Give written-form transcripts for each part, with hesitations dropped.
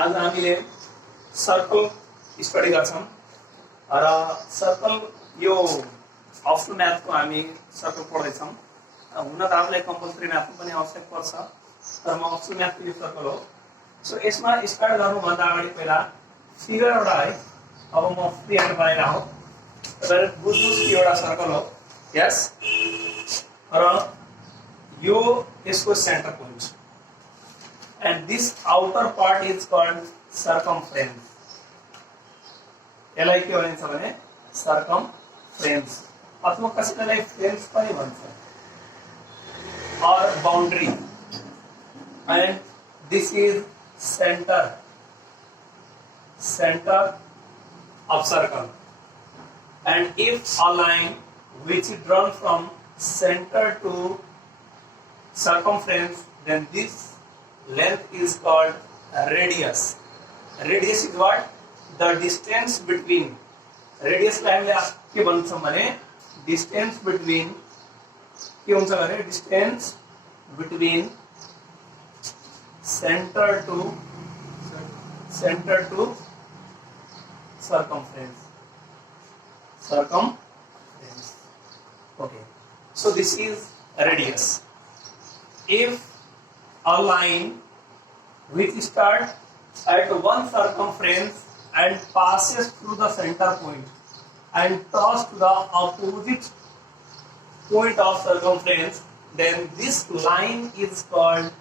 आज हामीले circle study गर्छौं र सर्कल यो अप्सनल म्याथको हामी सर्कल पढ्दै छौं। हुन त हामीलाई कम्पलसरी म्याथ पनि आवश्यक पर्छ, तर म अप्सनल म्याथको यो सर्कल हो। सो यसमा स्टार्ट गर्नु भन्दा अगाडि पहिला फिगर एउटा है, अब म फ्री ह्यान्ड बनाइरा हो, तपाईहरु बुझ्नुस् कि एउटा सर्कल हो। यस, र यो यसको centre point and this outer part is called circumference. यसलाई के भनिन्छ भने circumference अथवा कसैलाई फ्रेन्स पनि भन्छ, or boundary, and this is center of circle. And if a line which is drawn from center to circumference, then this length is called radius. Radius is what? The distance between. Radius line में के भन्छ भने distance between के हुन्छ भने distance between center to circumference. Okay. So this is radius. If a line which starts at one circumference and passes through the center point and turns to the opposite point of circumference, then this line is called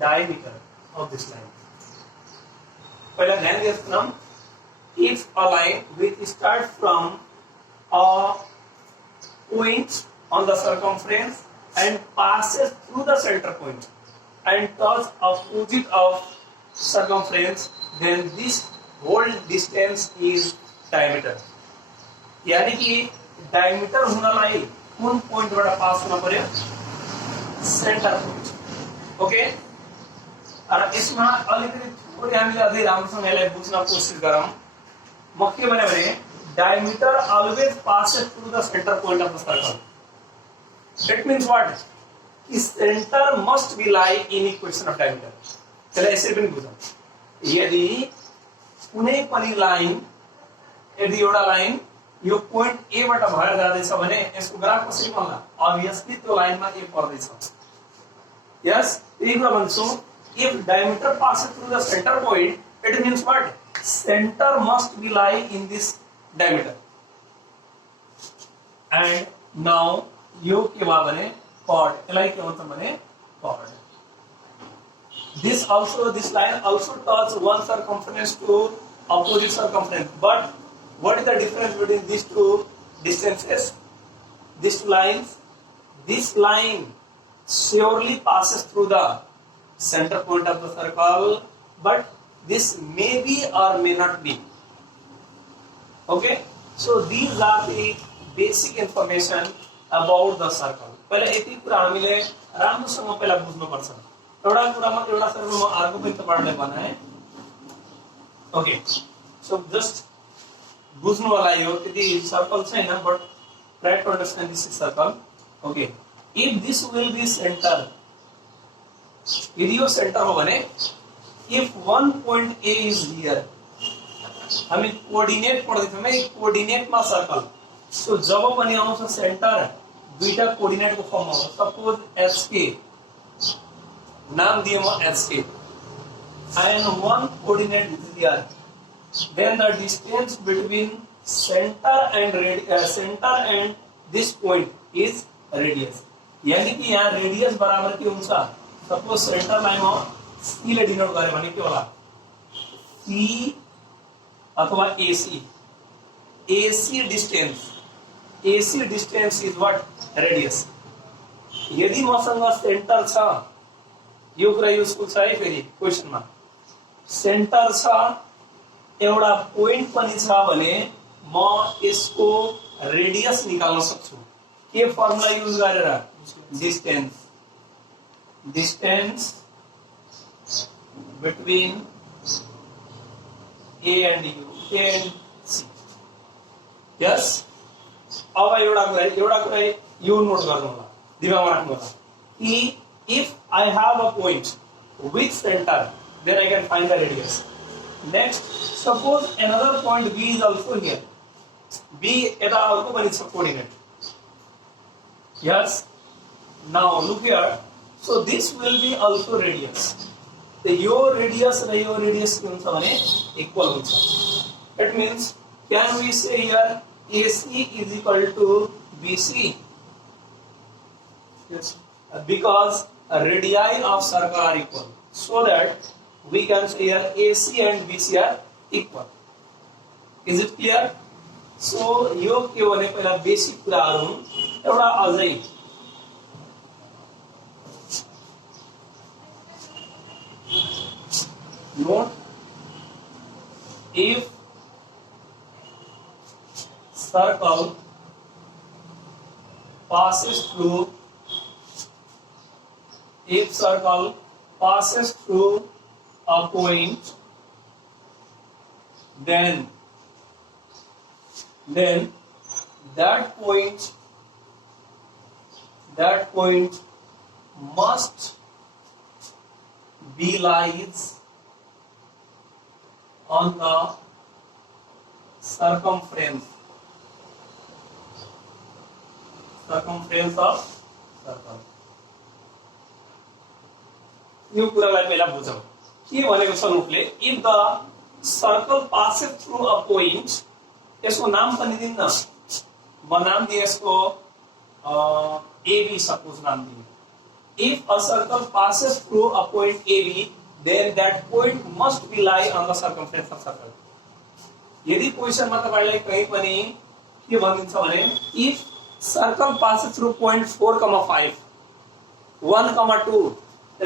diameter of this line. पहला ध्यान देना, if a line which starts from a point on the circumference and passes through the center point and turns opposite of circumference, then this whole distance is diameter. यानी कि diameter हुनलाई कुन point बाट pass हुन पर्यो? Center point. Okay? र यसमा अलिकति थोरै हामीले अझै राम्रोसँग यसलाई बुझ्न कोसिस गरौँ। म के भने diameter always passes through the center point of the circle. It means what? Center must be lie in equation of diameter. चलो ऐसे पनि बुझौं। यदि कुनै पनि लाइन, यदि एउटा लाइन यो पोइन्ट ए बाट भएर जाँदैछ भने यसको ग्राफ कसरी बन्ला? obviously त्यो लाइनमा ए पर्दैछ। यस, त्यही कुरा भन्छु, if diameter passes through the center point, it means what? Center must be lie in this diameter. And now यो के भयो भने chord, यसलाई के भन्छ भने chord. This line also touches one circumference to opposite circumference. But what is the difference between these two distances? These two lines. This line surely passes through the center point of the circle, but this may be or may not be. Okay. So these are the basic information about the circle. पहले यति कुरा हामीले राम्रोसँग पहिला बुझ्नु पर्छ। एउटा कुरामा एउटा सर्कल म अर्को पनि तपाईहरुले बनाए। ओके, सो जस्ट बुझ्नु होला, यो त्यति सर्कल छैन, but try to understand this circle. Okay, if this will be centre, यदि यो सेन्टर हो भने if one point A is here, हामी कोअर्डिनेट पढ्दै थियौं है, कोअर्डिनेटमा सर्कल। सो जब पनि आउँछ सेन्टर, दुईटा कोअर्डिनेट को फर्म हो। सपोज HK, नाम दिए म HK, and one coordinate is here, then the distance between center and this point is radius. यानी कि यहाँ रेडियस बराबर के हुन्छ? सपोज सेन्टर लाइन म C ले डिनोट गरे भने के होला? C अथवा AC. AC distance is what? Radius. यदि मसँग सेन्टर छ, यो कुरा युजफुल छ है, फेरि क्वेशनमा सेन्टर छ, एउटा पोइन्ट पनि छ भने म यसको रेडियस निकाल्न सक्छु। के फर्मुला युज गरेर? Distance between A and C. यस, अब एउटा कुरा यो नोट गर्नु होला, दिमागमा राख्नु होला कि if I have a point with center, then I can find the radius. Next, suppose another point B is also here. B eta also one is coordinate. Yes. Now look here. So this will be also radius. So your radius and your radius equal. It means, can we say here AC is equal to BC? Yes. Because radii of circle are equal. So that we can say here AC and BC are equal. Is it clear? So यो के भने पहिला basic कुराहरु हुन् एउटा अझै note, if circle passes through a point, then that point must be lies on the circumference of circle. यो कुरालाई पहिला बुझौं के भनेको छ रूपले, if the circle passes through a point, यसको नाम पनि दिन्न, म नाम दिए यसको AB suppose नाम दिए. If a circle passes through a point AB, then that point must be lie on the circumference of circle. यदि क्वेशनमा तपाईलाई कहीं पनि के भनिन्छ भने, if circle passes through point 4,5, 1,2,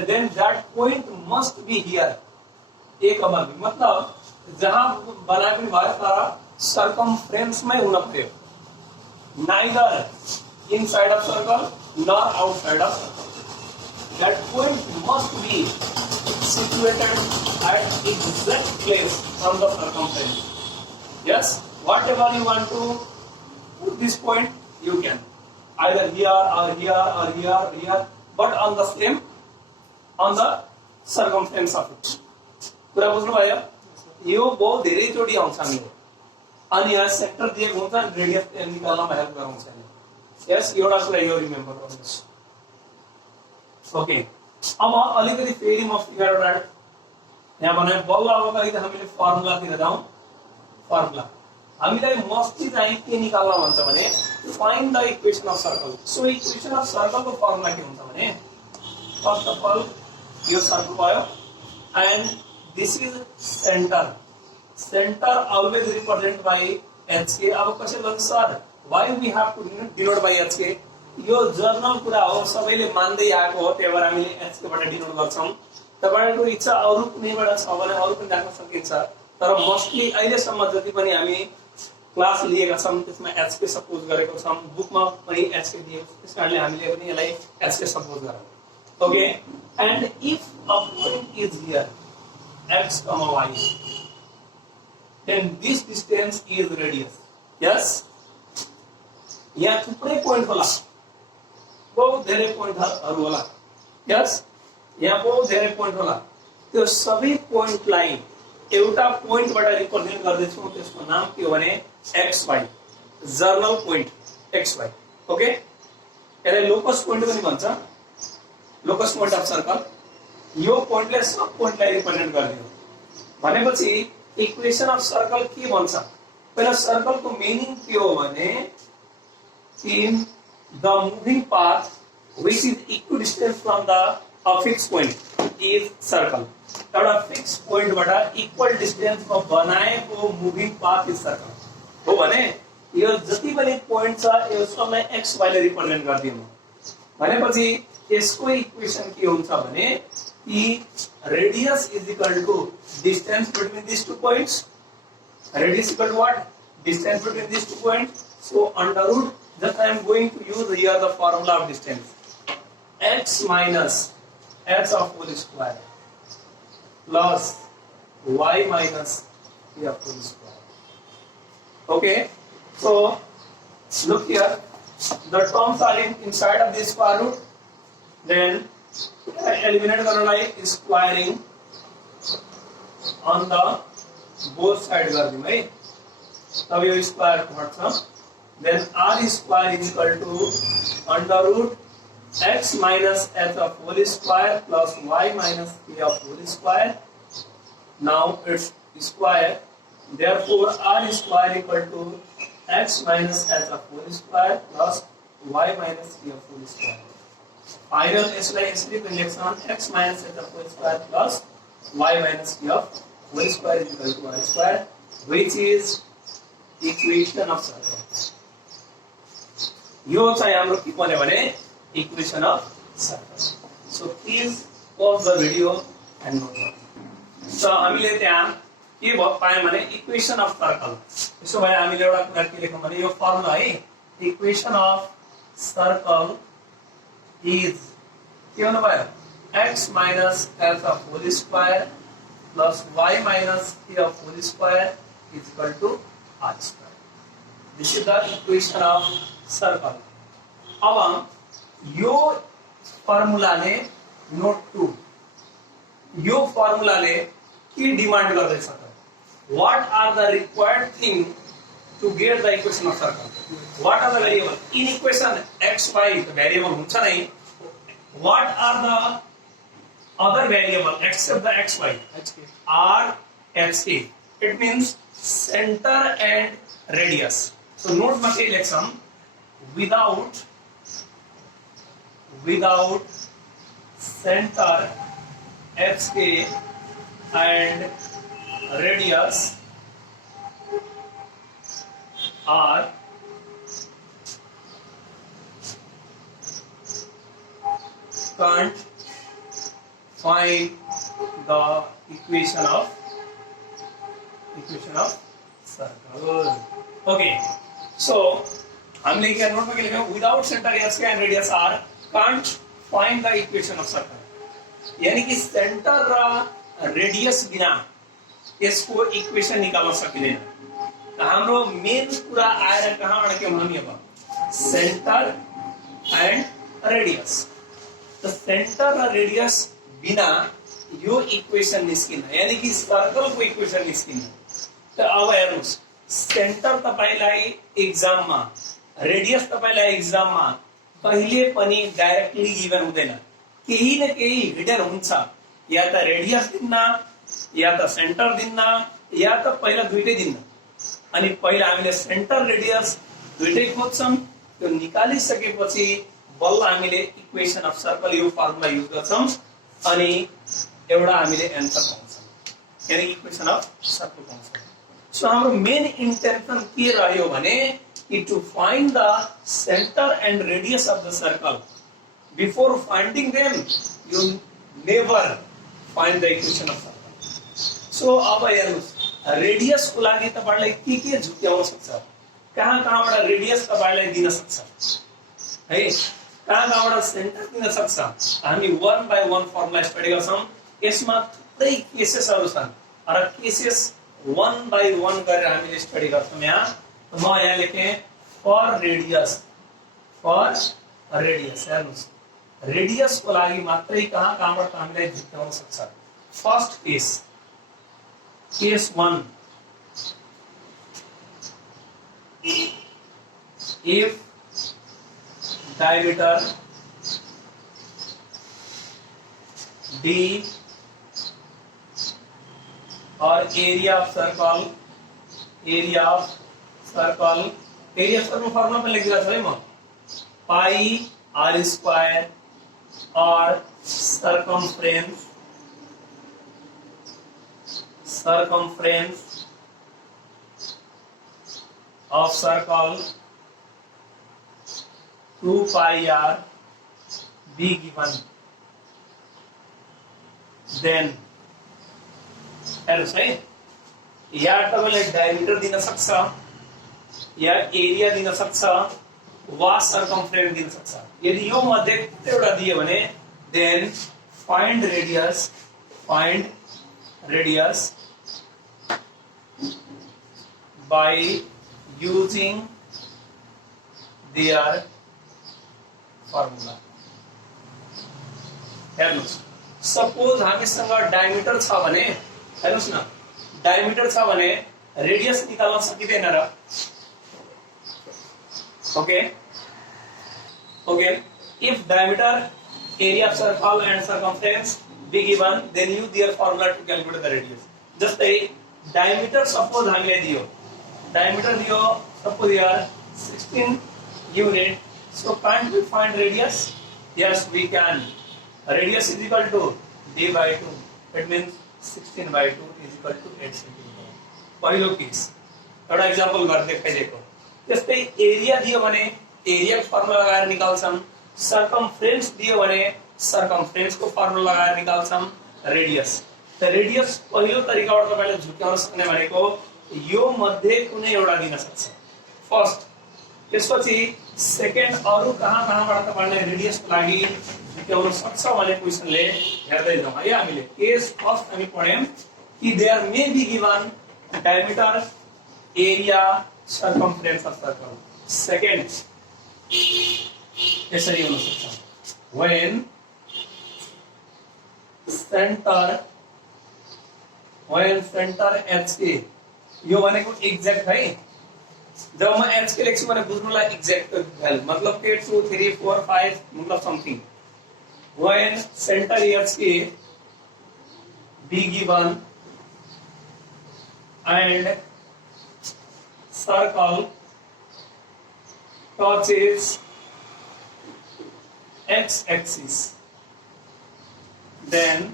then that point must be here. A, B मतलब जहाँ बना पनि भयो तर circumference में होना पर्यो. Neither inside of circle nor outside of circle. That point must be situated at exact place on the circumference. Yes, whatever you want to put this point, you can either here or here or here or here, but on the same, on the circumference of it. कुरा बुझ्नु भयो? यो बहुत धेरै चोटी आउँछ हामीले. अनि यहाँ सेन्टर दिएको हुन्छ, रेडियस निकाल्नमा हेल्प गराउँछ. यस, एउटा कुरा यो रिमेम्बर गर्नुस्. ओके, अब अलिकति फेरि म फिगर एउटा यहाँ बनाए बल्ल अब कहिले हामीले फर्मुलातिर जाउँ. फर्मुला हामीलाई मस्टली चाहिँ के निकाल्न भन्छ भने, find the equation of circle. So equation of सर्कलको फर्मुला के हुन्छ भने, फर्स्ट अफ अल यो सर्कल भयो and this is centre. Centre always represented by HK. अब कसैले भन्छ sir why we have to denote by HK? यो जर्नल कुरा हो, सबैले मान्दै आएको हो, त्यही भएर हामीले HK बाट डिनोट गर्छौं. तपाईहरुको इच्छा अरु कुनैबाट छ भने अरु पनि राख्न सकिन्छ, तर मोस्टली अहिलेसम्म जति पनि हामी क्लास लिएका छौं त्यसमा HK सपोज गरेको छौं, बुकमा पनि HK दिएको छ, त्यसकारणले हामीले पनि यसलाई HK सपोज गरौँ. Okay, and if a point is here x, y, then this distance is radius. Yes, यहाँ थुप्रै पोइन्ट होला, बहुत धेरै पोइन्टहरु होला. यस, यहाँ बहुत धेरै पोइन्ट होला. त्यो सबै पोइन्टलाई एउटा पोइन्टबाट रिप्रेजेन्ट गर्दैछौं, त्यसको नाम के हो भने xy, journal point xy. Okay, यसलाई लोकस पोइन्ट पनि भन्छ, लोकस पोइन्ट अफ सर्कल. यो पोइन्टले सब पोइन्टलाई रिप्रेजेन्ट गर्दियो भनेपछि इक्वेसन अफ सर्कल के भन्छ? पहिला सर्कलको मिनिङ के हो भने, in the moving path which is equidistant from the fixed point is circle. एउटा फिक्स पोइन्ट बाट इक्वल डिस्टेन्स मा बनाएको मुभिङ पाथ इज सर्कल हो भने यो जति पनि पोइन्ट छ यो सबलाई x y ले रिप्रेजेन्ट गर्दिनु भनेपछि यसको इक्वेसन के हुन्छ भने कि radius is equal to distance between this two points. Radius equal to what? Distance between this two points. So under root, just I am going to use here the formula of distance, x minus h of whole square plus y minus e of whole square. Okay, so look here, the terms are inside of this square root, then eliminate करना है squaring on the both side गरिदिउँ है, तब यो square घट्छ। Then r square is equal to under root x minus h of whole square plus y minus k of whole square. Now it's square. Therefore, r square equal to x minus h of whole square plus y minus k of whole square. Final S/S3 conjunction x minus h of whole square plus y minus k of whole square is equal to y square, which is equation of circle. यो चाहिँ हाम्रो के भन्यो भने equation of circle. So please pause the video and note down. So हामीले त्यहाँ के पायौं भने equation of circle. त्यसो भए हामीले एउटा कुरा के लेखौं भने यो फर्मुला है, equation of circle is के हुनु भयो, x minus h of whole square plus y minus k of whole square is equal to r square. This is the equation of circle. अब यो फर्मुलाले नोट टू, यो फर्मुलाले के demand गर्दैछ त, what are the required thing to get the equation of circle, what are the variable in equation x y त variable हुन्छ नै, what are the other variable except the x y, r h k, it means centre and radius. So note मा के लेख्छौं, without center xk and radius r, can't find the equation of circle. Okay, so हमने क्या note में लिखा, without centre xk and radius r can't find the equation of circle. यानी कि centre र रेडियस बिना यसको इक्वेसन निकाल्न सकिदैन. हाम्रो मेन कुरा आएर कहाँबाट के भन्नु, अब सेंटर एंड रेडियस. त सेंटर र रेडियस बिना यो इक्वेसन निस्किन्न, यानी कि सर्कल को इक्वेसन निस्किन्न. त अब हेर्नुस्, सेंटर तपाईलाई एक्जाममा, रेडियस तपाईलाई एक्जाममा कहिले पनि डाइरेक्टली गिवन हुँदैन, केही न केही हिडन हुन्छ, या त रेडियस दिन्न, या त सेंटर दिन्न, या त पहिला दुईटै दिन्न. अनि पहिला हामीले सेंटर रेडियस दुईटै खोज्छौं, त्यो निकालिसकेपछि बल्ल हामीले इक्वेसन अफ सर्कल यो फर्मुला युज गर्छौं अनि एउटा हामीले एन्सर पाउँछौं, यानी इक्वेसन अफ सर्कल पाउँछौं. सो हाम्रो मेन इन्टेन्सन के रह्यो भने to find the center and radius of the circle. Before finding them, you never find the equation of circle. So अब हेर्नुस्, रेडियस को लागि तपाईलाई के झुक्याउन सक्छ, कहाँबाट रेडियस तपाईलाई दिन सक्छ है, कहाँबाट सेन्टर दिन सक्छ. हामी 1 by 1 फर्मुला स्टडी गर्छौं. यसमा थुप्रै केसेसहरु छन् र केसेस 1 by 1 गरेर हामीले स्टडी गर्छौं. यहाँ म यहाँ लेखेँ फर रेडियस हेर्नुस्, रेडियस को लागि मात्रै कहाँबाट हामीलाई झुक्याउन सक्छ. First case 1, if diameter d or area of circle formula pay लिख दिया था, पाई r स्क्वायर और circumference of circle 2 pi r be given, then या तपाईले डायमीटर दिन सक्छ, या एरिया दिन सक्छ, वा सर्कमफ्रेंस दिन सक्छ. यदि यो मध्ये एउटा दियो भने then find radius by using their formula. हेर्नुस्, सपोज हामीसँग डायमिटर छ भने, हेर्नुस् न, डायमीटर छ भने रेडियस निकाल्न सकिदैन र okay okay if diameter area of circle and circumference be given then use their formula to calculate the radius जस्तै diameter suppose हामीले दियो diameter दियो suppose here 16 unit so can't we find radius yes we can radius is equal to d by 2 it means 16 by 2 is equal to 8 cm पहिलो case एउटा example गरेर देखाइदिएको त्यस्तै area दियो भने एरिया फर्मुला लगाएर निकाल्छौं सर्कमफ्रेन्स दियो भने सर्कमफ्रेन्स को फर्मुला लगाएर निकाल्छौं रेडियस त रेडियस पहिलो तरिकाबाट तपाईले झुक्याउन सक्ने भनेको यो मध्ये कुनै एउटा दिन सक्छ फर्स्ट त्यसपछि सेकेन्ड अरु कहाँबाट तपाईले रेडियस को लागि झुक्याउन सक्छ भने क्वेशनले हेर्दै जाउँ है हामीले केस फर्स्ट हामी पढ्यौं कि there may be given diameter area circumference of circle second यसरी हुन सक्छ when center HK यो भनेको एक्ज्याक्ट है जब म HK लेख्छु भने बुझ्नुलाई एक्ज्याक्ट भ्यालु मतलब के 2 3 4 5 मतलब something when center HK be given and circle touches x-axis then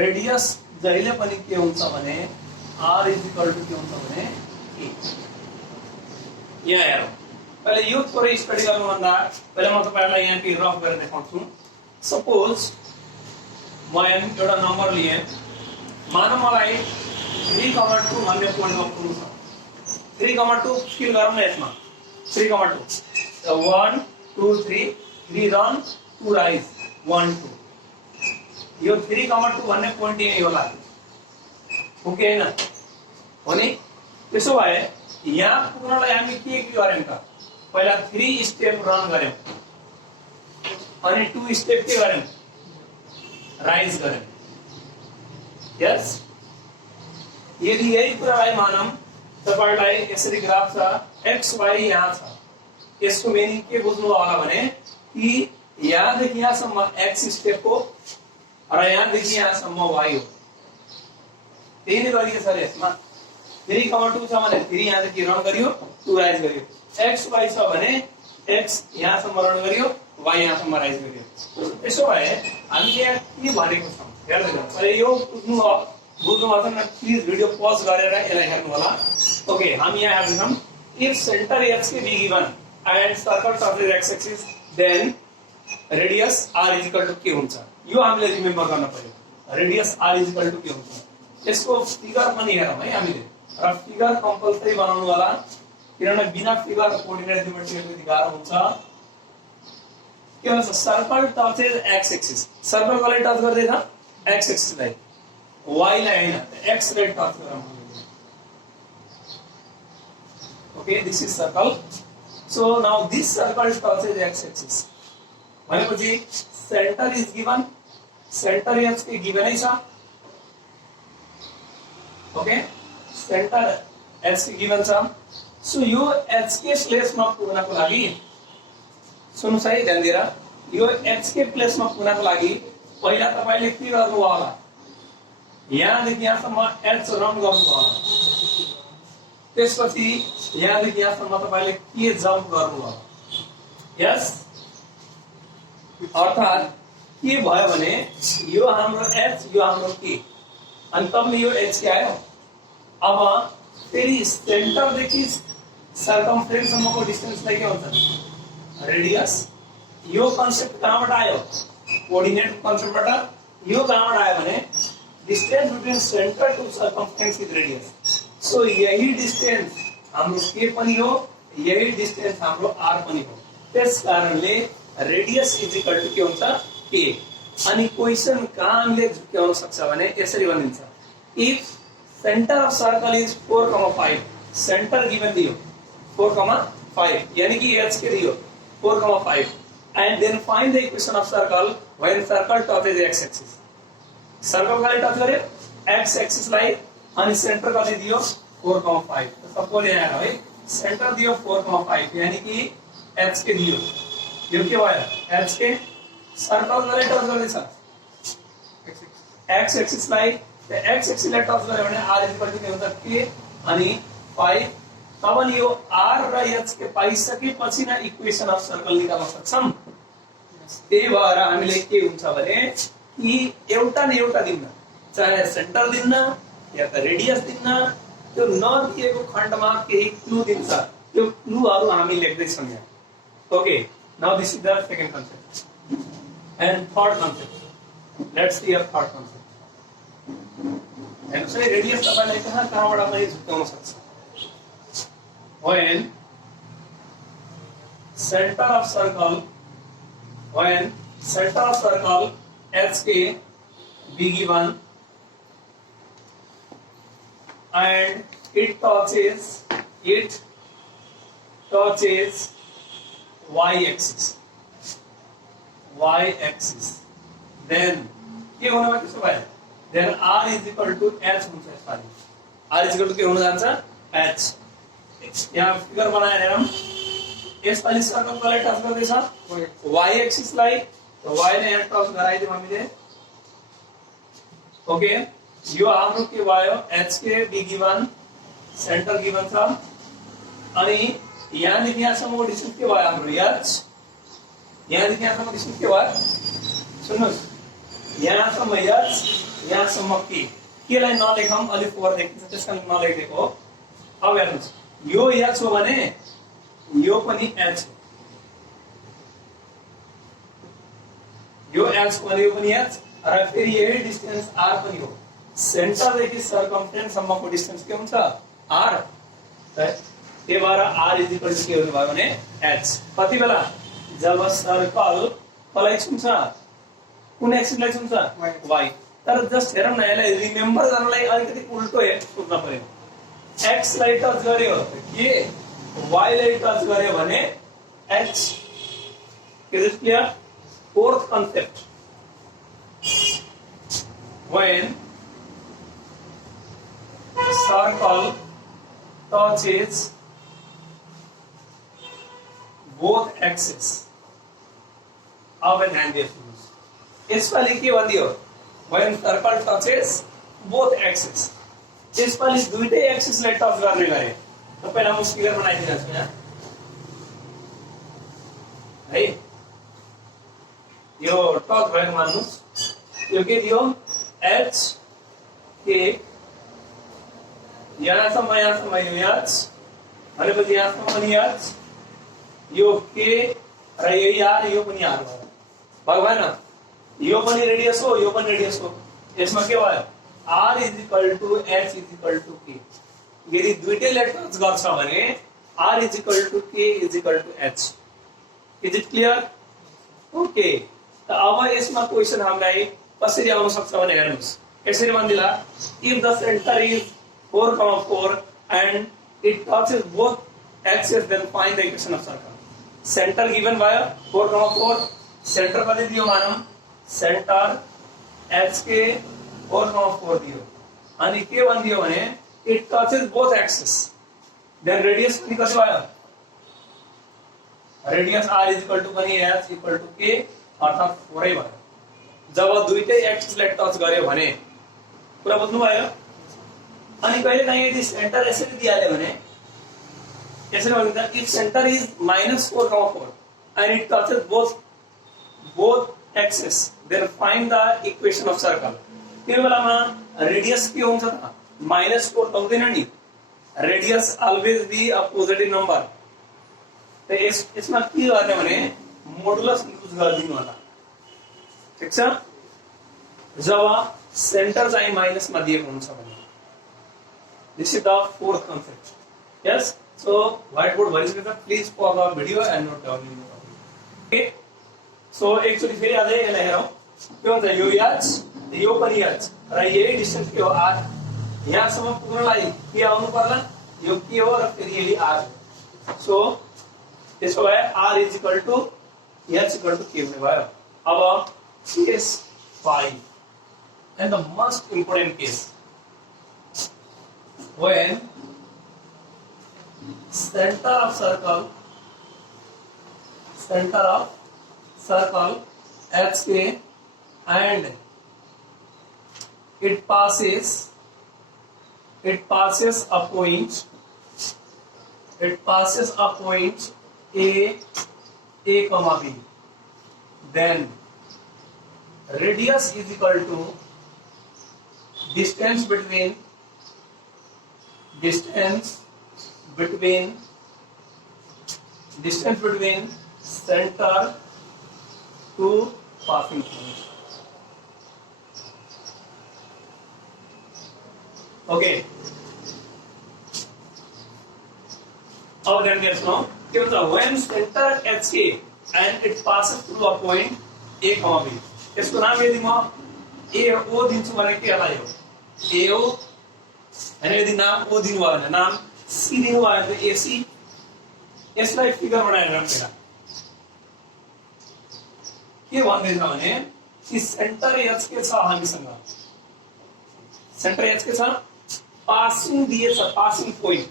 radius जहिले पनि के हुन्छ भने r is equal to के हुन्छ भने a यहाँ हेरौँ पहिले यो थोरै स्टडी गर्नु भन्दा पहिले म तपाईहरुलाई यहाँ के रफ गरेर देखाउँछु सपोज म यहाँ एउटा नम्बर लिए मानौ मलाई 3,2 भन्ने पोइन्टमा पुग्नु छ 3,2 फिल गरौँ न यसमा 3,2 so 1 2 3 3 रन 2 राइज 1 2 यो 3,2 भन्ने पोइन्ट यही होला ओके हैन हो नि त्यसो भए यहाँ पुग्नलाई हामी के गर्यौं त पहिला 3 स्टेप रन गर्यौं अनि 2 स्टेप के गर्यौं राइज गर्यौं यस यदि यही कुरालाई मानौं तपाईलाई यसरी ग्राफ छ x y यहाँ छ यसको मिनिङ के बुझ्नु होला भने कि यहाँ देखि यहाँसम्म x स्टेप हो र यहाँ देखि यहाँसम्म y हो त्यही नै गरियो सर यसमा 3,2 छ भने 3 यहाँ देखि रन गरियो 2 राइज गरियो x y छ भने x यहाँसम्म रन गरियो y यहाँसम्म राइज गरियो त्यसो भए हामीले यहाँ के भनेको छौं हेर्दै जाउँ अहिले यो बुझ्नु भएको न प्लिज भिडियो पज गरेर यसलाई हेर्नु होला ओके हामी यहाँ हेर्दै छौं if center HK be given and circle touches x-axis then radius r is equal to के हुन्छ यो हामीले रिमेम्बर गर्न पर्यो radius r is equal to के हुन्छ यसको फिगर पनि हेरौँ है हामीले र फिगर कम्पल्सरी बनाउनु होला किनभने बिना फिगर कोअर्डिनेट ज्योमेट्री गाह्रो हुन्छ के भन्छ सर्कल टचेस x-axis सर्कल कसले टच गर्दै छ x-axis लाई y लाई हैन x लाई टच गरौँ okay this is circle so now this circle touches x-axis भनेपछि center is given center h के given है छ okay center h के given छ so यो h के प्लेसमा पुग्नको लागि सुन्नुस् है ध्यान दिएर यो h के प्लेसमा पुग्नको लागि पहिला तपाईले के गर्नु होला यहाँ देखि यहाँसम्म h रन गर्नु होला त्यसपछि यहाँ देखि यहाँसम्म तपाईले के जम्प गर्नु होला यस अर्थात के भयो भने यो हाम्रो h यो हाम्रो k अनि तबले यो h के आयो अब फेरि सेन्टर देखि सर्कमफ्रेन्स सम्मको डिस्टेन्सलाई के भन्छ रेडियस यो कन्सेप्ट कहाँबाट आयो कोअर्डिनेट कन्सेप्टबाट यो कहाँबाट आयो भने distance between centre to circumference is radius so यही डिस्टेन्स हाम्रो k पनि हो यही डिस्टेन्स हाम्रो r पनि हो त्यसकारणले रेडियस इज इक्वल टु के हुन्छ k अनि क्वेशन कहाँ हामीले झुक्याउन सक्छ भने यसरी भनिन्छ if centre of circle is 4,5 centre given दियो 4,5 यानी कि h के दियो 4,5 and then find the equation of circle when circle touches x axis circle कसले टच गर्यो एक्स एक्सिस लाई अनि सेंटर कति दियो 4,5 तो सबको ले आएर है सेंटर दियो 4,5 यानी कि एच के दियो यो के भयो एच के सर्कल गरे टच गर्दै छ एक्स एक्सिस लाई एक्स एक्सिस लाई टच गर्यो भने r इक्वल टु के हुन्छ के अनि 5 तब नि यो r र h के पाइसकेपछि न इक्वेसन अफ सर्कल निकाल्न सक्छौं त्यही भएर हामीले के हुन्छ भने कि एउटा न एउटा दिन्न चाहे सेन्टर दिन्न या त रेडियस दिन्न त्यो नदिएको खण्डमा केही क्लु दिन्छ त्यो क्लुहरु हामी लेख्दै छौं यहाँ okay now this is the second concept and third concept let's see a third concept हेर्नुस् है रेडियस तपाईलाई कहाँबाट पनि झुक्काउन सक्छ when center of circle HK be given and it touches y-axis then के हुन बाँकी छ भाइ then r is equal to h हुन्छ यसपालि r is equal to के हुन जान्छ h यहाँ फिगर बनाएर हेरौं यसपालि सर्कल कसले टच गर्दै छ y एक्सिस लाई तो y ले यहाँ टच गराइदियौ हामीले ओके यो हाम्रो के भयो h के बी गिवन सेन्टर गिवन छ अनि यहाँ देखि यहाँसम्मको डिस्टेन्स के भयो हाम्रो h यहाँ देखि यहाँसम्म डिस्टेन्स के भयो सुन्नुस् यहाँसम्म h यहाँसम्म के लाई नलेखौं अलि फोर देखिन्छ त्यसकारण नलेखेको अब हेर्नुस् यो h हो भने यो पनि h यो h भने यो पनि h र फेरि यही डिस्टेन्स r पनि हो सेन्टर देखि सर्कम्फरेन्स सम्मको डिस्टेन्स के हुन्छ r त्यही भएर r इज इक्वल टु के हुने भयो भने h कति बेला जब सर्कल कसलाई छुन्छ कुन एक्सिसलाई छुन्छ y तर जस्ट हेरौँ न यसलाई रिमेम्बर गर्नलाई अलिकति उल्टो सोच्न पर्यो x लाई टच गर्यो के y लाई टच गर्यो भने h is it clear fourth concept when circle touches both axes अब ध्यान दिए यसपालि के भनिदियो when circle touches both axes यसपालि दुईटै एक्सिस लाई टच गर्ने गरे तपाईलाई म फिगर बनाइदिन्छु यहाँ है यो टच भएको मान्नुस् यो के दियो h के यहाँसम्म यो h भनेपछि यहाँसम्म पनि h यो k र यही r यो पनि r भयो भएन यो पनि रेडियस हो यो पनि रेडियस हो यसमा के भयो r is equal to h is equal to k यदि दुईटैले टच गर्छ भने r is equal to k is equal to h is it clear okay त अब यसमा क्वेशन हामीलाई कसरी आउन सक्छ भने हेर्नुस् यसरी भन्दिला if the center is 4,4 and it touches both axes then find the equation of circle center given भयो 4,4 सेन्टर कति दियो मानौं सेन्टर h के 4,4 दियो अनि के भनिदियो भने it touches both axes then radius पनि कति भयो radius r is equal to पनि h equal to k अर्थात 4 नै भयो जब दुईटै एक्सिस लाई टच गर्यो भने कुरा बुझ्नु भयो अनि कहिले काहीँ यदि सेन्टर यसरी दिइहाल्यो भने यसरी भनिन्छ if center is -4,4 and it touches both axes then find the equation of circle त्यो बेलामा रेडियस के हुन्छ त -4 त हुँदैन नि radius always be a positive number त यसमा के गर्ने भने मोडुलस युज गर्दिनु होला ठीक छ जब सेन्टर चाहिँ माइनस मा दिएको हुन्छ भने this is the fourth concept yes so white board भरिसकेछ please pause the video and note down okay so actually फेरि अझै यसलाई हेरौँ के हुन्छ यो पनि h र यही डिस्टेन्स के हो r यहाँसम्म पुग्नलाई के आउनु पर्ला यो के हो र फेरि यही r सो त्यसो भए r is equal to h equal to के हुने भयो अब case 5 and the most important case when center of circle HK and it passes a point A comma B, then radius is equal to distance between center to passing point. Okay. Now then guess now, when center HK and it passes through a point A comma B. इसको नाम ये दिमाग AO दिन से बने क्या लायो AO यानी यदि नाम O दिन हुआ है नाम C दिन हुआ है तो AC ऐसा एक फिगर बनाएगा मेरा ये वांदे जाने कि सेंटर H के साथ हम संगा सेंटर H के साथ पासिंग दिए sir passing point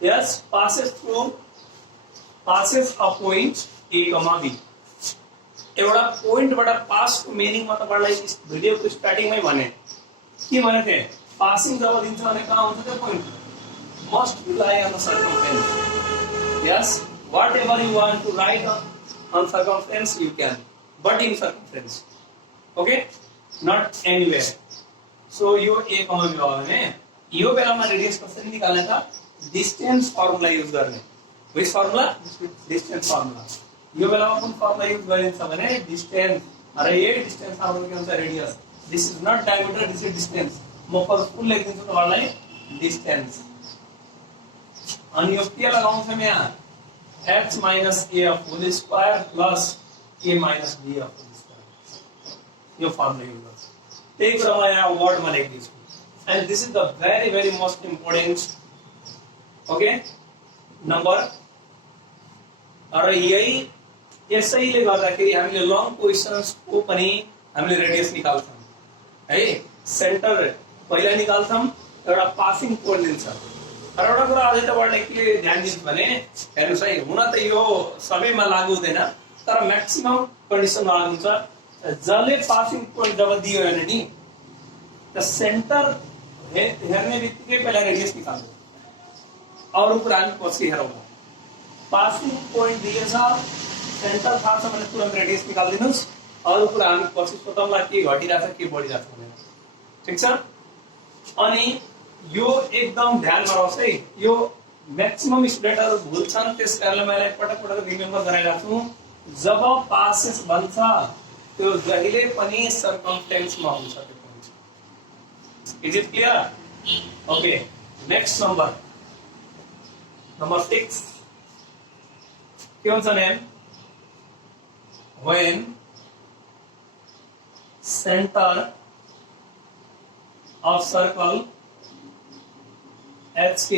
yes passes a point A comma B एवढा पॉइंट बड़ा पास को मीनिंग मतलब बड़ा इस वीडियो को स्टार्टिंग में माने कि माने थे पासिंग जब दिन से कहां होता है point must lie on the circumference yes whatever you want to write on circumference you can but in circumference okay not anywhere so यो A comma B वाला में यो पहला हमारा रेडियस क्वेश्चन निकालना था डिस्टेंस फार्मूला यूज करने which formula distance formula यो वाला अपन फार्मूला यूज करें समझने डिस्टेंस अरे ये डिस्टेंस फार्मूला क्या होता है radius this is not diameter this is distance मोफर फुल लिख दें तो वाला है डिस्टेंस अनुक्तिया लगाऊं से मैं h minus a of whole square plus a minus b of whole square यो formula use take Ramya word में लिख दीजिए and this is the very most important okay number और यही ऐसा ही गर्दाखेरि हामीले लङ क्वेशन्स को पनि हामीले रेडियस निकाल्छौं है सेन्टर पहिला निकाल्छौं एउटा पासिङ पोइन्ट दिन्छ र एउटा कुरा अझै तपाईहरुले के ध्यान दिनु भने हेर्नुस् है हुन त यो सबैमा लागू हुँदैन तर म्याक्सिमम कन्डिसनमा लागू हुन्छ जसले पासिङ पोइन्ट जब दियो भने नि त सेन्टर हेर्ने बित्तिकै पहिला रेडियस निकाल्नु अरु कुरा हामी पछि हेरौँ पासिङ पोइन्ट दिएछ सेन्टर थाहा छ भने तुरन्त रेडियस निकाल्दिनुस् अरु कुरा हामी पछि सोधौँला के घटिरहेछ के बढिरहेछ भनेर ठीक छ अनि यो एकदम ध्यानमा रहोस् है यो म्याक्सिमम स्टुडेन्टहरु भुल्छन् त्यसकारणले मैले पटक रिमेम्बर गराइराख्छु जब पासेस भन्छ त्यो जहिले पनि सर्कमस्टेन्समा हुन्छ त्यो point is it clear okay next number 6 के हुन्छ name when center of circle HK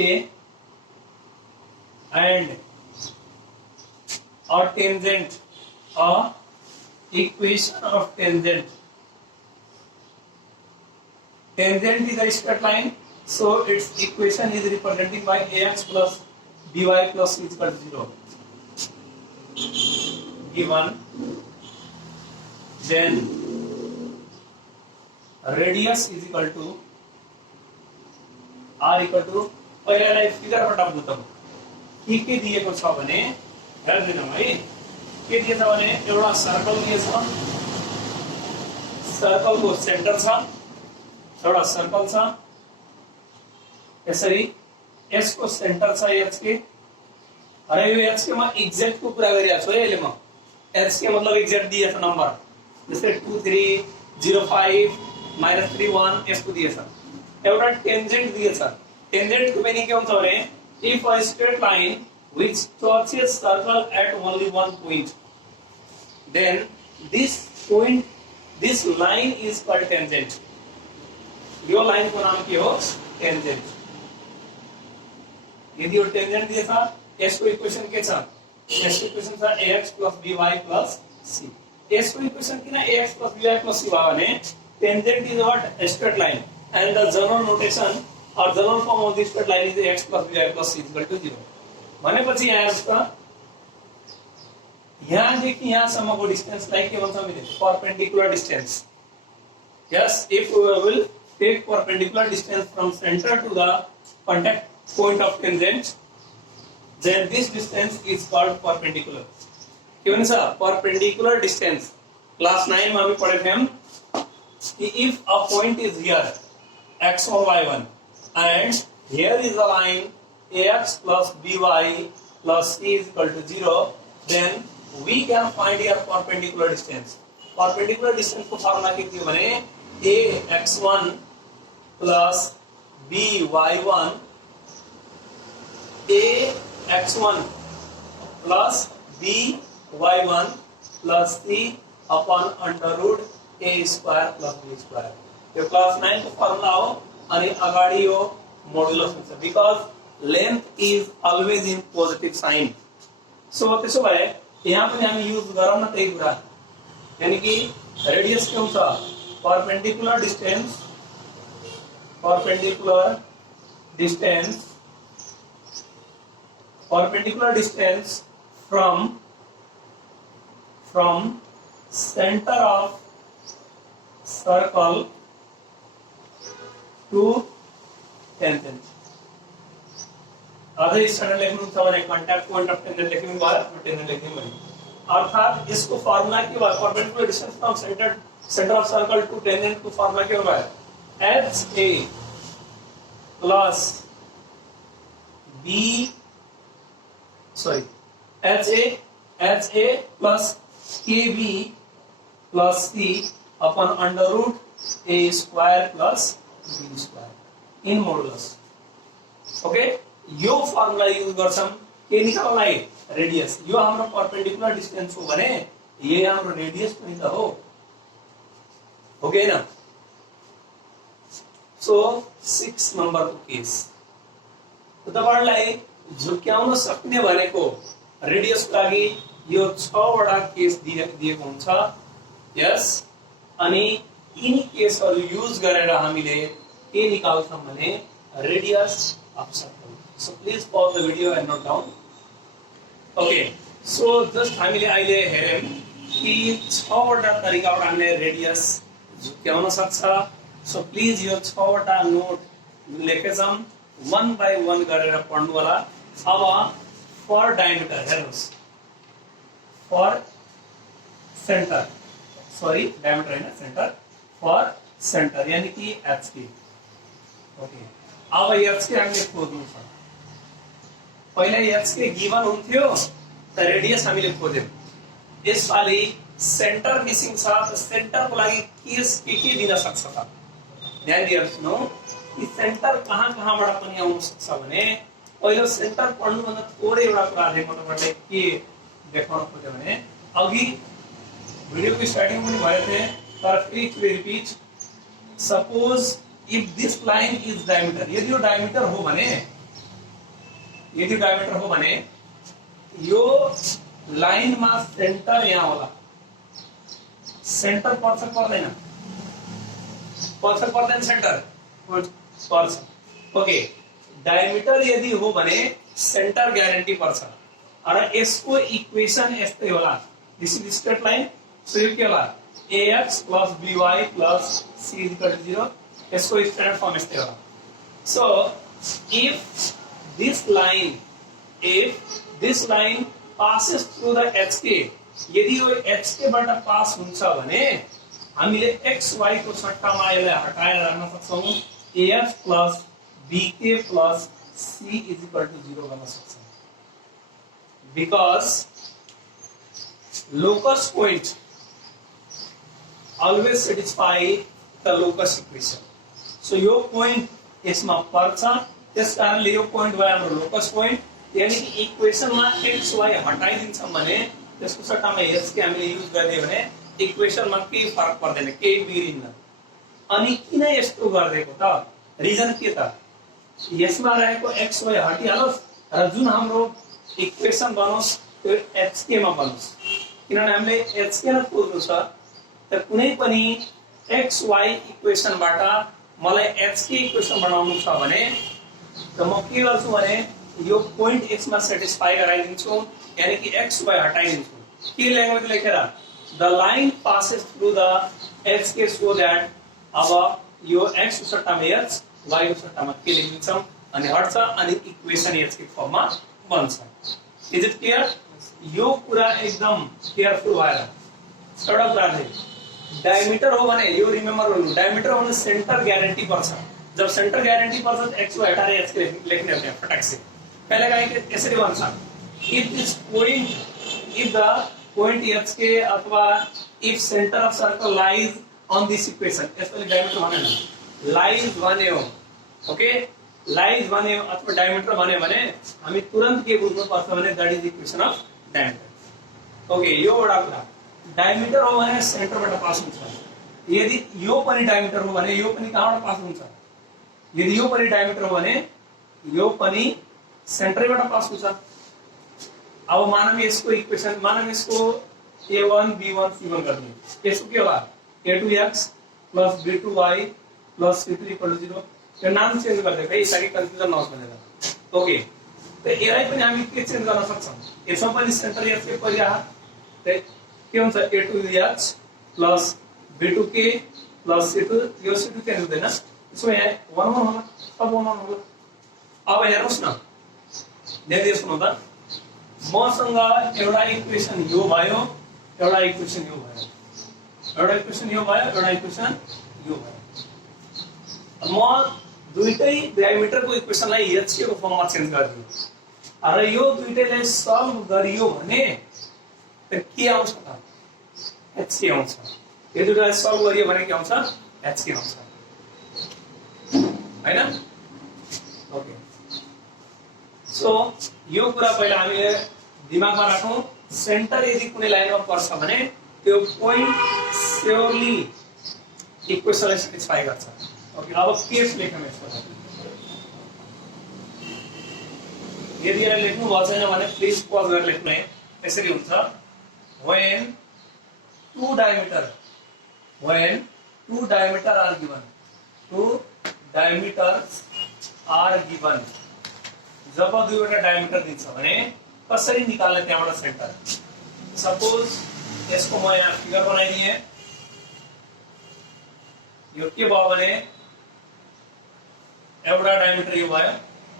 and a tangent a equation of tangent is a straight line so its equation is represented by ax plus by plus c is equal to 0 given then radius is equal to r equal to पहिलालाई figure पटा बुझौं के दिएको छ भने हेर्दिनौ है के दिएको छ भने एउटा सर्कल दिएको छ सर्कलको सेन्टर छ एउटा सर्कल छ यसरी यसको सेन्टर छ h के अरे यो h के मा एक्ज्याक्ट को कुरा गरिरहेको छु है अहिले म h के मतलब एक्ज्याक्ट दिएको नम्बर जस्तै 2305 -31 यसको दिएको छ एउटा टेन्जेन्ट दिएको छ टेन्जेन्ट को meaning के हुन्छ भने if a straight line which touches circle at only one point then this line is called tangent यो लाइन को नाम के हो टेन्जेन्ट यदि यो टेन्जेन्ट दिएको छ यसको इक्वेसन के छ यसको इक्वेसन छ ax by c यसको इक्वेसन किन ax by c भयो भने tangent is what a straight line and the general notation और general form of the straight line is x plus by plus c equal to 0 भनेपछि यहाँ हेर्नुस् त यहाँदेखि यहाँसम्मको डिस्टेन्सलाई के भन्छ हामीले perpendicular distance yes if we will take perpendicular distance from center to the contact point of tangent then this distance is called perpendicular के भन्छ perpendicular distance क्लास 9 में हामी पढेको थियौं if a point is here x1 y1 and here is a line ax plus by plus c is equal to 0 then we can find here perpendicular distance को formula के थियो भने ax1 plus by1 ax1 plus by1 plus c upon under root a square plus b square यो class 9 को formula हो अनि अगाडि यो मोडुलस हुन्छ because length is always in positive sign so त्यसो भए यहाँ पनि हामी युज गरौँ न त्यही कुरा यानी कि रेडियस के हुन्छ perpendicular distance from center of circle to tangent अझै स्ट्यान्डर्ड लेख्नुहुन्छ भने कन्ट्याक्ट पोइन्ट अफ टेंजेंट लेख्नु भयो टेंजेंट लेख्नु भयो अर्थात यसको फर्मुला के भयो perpendicular distance from centre of circle to tangent को फर्मुला के भयो HA plus HA plus KB plus C upon under root A square plus B square in modulus okay यो फर्मुला युज गर्छौं के निकाल्नलाई रेडियस यो हाम्रो परपेंडिकुलर डिस्टेंस हो भने ये हाम्रो रेडियस पनि त हो के हैन सो 6 नम्बर को केस त तपाईहरुलाई झुक्याउन सक्ने भनेको रेडियस को लागि यो 6 वटा केस दिएको हुन्छ यस अनि यिनी केसहरु युज गरेर हामीले के निकाल्छौं भने radius of circle so please pause the video and note down okay so just हामीले अहिले हेर्यौं कि 6 वटा तरिकाबाट हामीले रेडियस झुक्याउन सक्छ so please यो 6 वटा नोट लेखेछौं 1 by 1 गरेर पढ्नु होला अब फर डायमिटर हेर्नुस् फर सेन्टर सरी डायमिटर हैन सेन्टर फर सेन्टर यानी कि HK ओके अब HK हामीले खोज्नु छ पहिला HK गिवन हुन्थ्यो त रेडियस हामीले खोज्यौं यसपालि सेन्टर मिसिङ छ त सेन्टर को लागि केस के दिन सक्छ त ध्यान दिनुस् न कि सेन्टर कहाँबाट पनि आउन सक्छ भने पहिलो सेन्टर पढ्नु भन्दा थोरै एउटा कुरा ले म तपाईलाई के देखाउन खोजे भने अघि भिडियो को स्टार्टिङ पनि भयो थे तर फेरि to repeat suppose if this line is diameter यदि यो डायमिटर हो भने यो लाइन मा सेन्टर यहाँ होला सेन्टर पर्दैन सेन्टर पर्छ ओके डायमिटर यदि हो भने सेन्टर ग्यारेन्टी पर्छ र यसको इक्वेसन यस्तै होला this is straight line so यो के होला ax plus by plus c is equal to 0 यसको स्ट्यान्डर्ड फर्म यस्तै होला so if this line passes through the HK यदि यो HK बाट पास हुन्छ भने हामीले xy को सट्टामा यसलाई हटाएर राख्न सक्छौं af plus bk plus c is equal to 0 गर्न सक्छौं because locus point always satisfy the locus equation so यो point यसमा पर्छ त्यसकारणले यो पोइन्ट भयो हाम्रो लोकस पोइन्ट यानी कि इक्वेसन मा xy हटाइदिन्छौं भने त्यसको सट्टामा h हामीले युज गर्दियो भने इक्वेसन मा केही फरक पर्दैन केही बिग्रिन्न अनि किन यस्तो गर्देको त रिजन के त यसमा रहेको xy हटिहालोस् र जुन हाम्रो इक्वेसन बनोस् त्यो hk मा बनोस् किनभने हामीले hk लाई खोज्नु छ त कुनै पनि xy इक्वेसनबाट मलाई x के इक्वेसन बनाउनु छ भने त म के गर्छु भने यो पोइन्ट x मा सेटिस्फाई गराइदिन्छु, यानी कि x y हटाइदिन्छु। के ल्याङ्ग्वेज लेखेर the line passes through the x के सो दैट अब यो x को सट्टामा h y को सट्टामा के लेखिदिन्छौँ अनि हट्छ अनि इक्वेसन h के फर्ममा बन्छ। Is it clear? यो कुरा एकदम केयरफुल भएर एउटा कुरा चाहिँ डायमिटर हो भने यो रिमेम्बर गर्नु, डायमिटर हो भने सेन्टर ग्यारेन्टी पर्छ। जब सेन्टर ग्यारेन्टी पर्छ त x y हटाएर h के लेख्ने हो फटाक से। पहले कहीं यसरी भन्छ if this point, if the point h के अथवा if centre of circle lies on this equation, यसले डायमिटर भनेन लाइज भन्यो, ओके लाइज भन्यो अथवा डायमिटर भन्यो भने हामी तुरन्त के बुझ्नु पर्छ भने that is equation of diameter. Okay यो एउटा कुरा। डायमिटर हो भने सेन्टरबाट पास हुन्छ। यदि यो पनि डायमिटर हो भने यो पनि कहाँबाट पास हुन्छ? यदि यो पनि डायमिटर हो भने यो पनि सेन्टरबाट पास हुन्छ। अब मानव यसको इक्वेसन, मानव यसको a1 b1 c1 गर्ने, यसको के होला a2x plus b2y plus c3 equal to 0। यो नाम चेन्ज गरिदिएको है ताकि कन्फ्युजन नहोस् भनेर। ओके त यसलाई पनि हामी के चेन्ज गर्न सक्छौँ? यसमा पनि सेन्टर h के परिरह त के हुन्छ a2x plus b2k plus c2, यो c2 चेन्ज हुँदैन, यसो यहाँ 1 1 होला, सब 1 1 होला। अब हेर्नुस् न, ध्यान सुन्नु त, मसँग एउटा इक्वेसन यो भयो, एउटा इक्वेसन यो भयो, एउटा इक्वेसन यो भयो, एउटा इक्वेसन यो भयो। म दुईटै डायमिटरको इक्वेसनलाई h को फर्ममा चेन्ज गरिदियो र यो दुईटैलाई सल्भ गरियो भने त के आउँछ त h के आउँछ। यो दुईटैलाई सल्भ गरियो भने के आउँछ h के आउँछ हैन। ओके सो यो कुरा पहिला हामीले दिमागमा राखौं। सेन्टर यदि कुनै लाइनमा पर्छ भने त्यो पोइन्ट स्योरली इक्वेसनलाई सेटिस्फाई गर्छ। ओके अब केस लेखौँ यसको। यदि यसलाई लेख्नु भएको छैन भने प्लिज पज गरेर लेख्नु है। यसरी हुन्छ when two diameter are given, two diameters are given, जब दुईवटा डायमिटर दिन्छ भने कसरी निकाल्ने त्यहाँबाट सेन्टर। सपोज यसको म यहाँ फिगर बनाइदिए, यो के भयो भने एउटा डायमिटर यो भयो,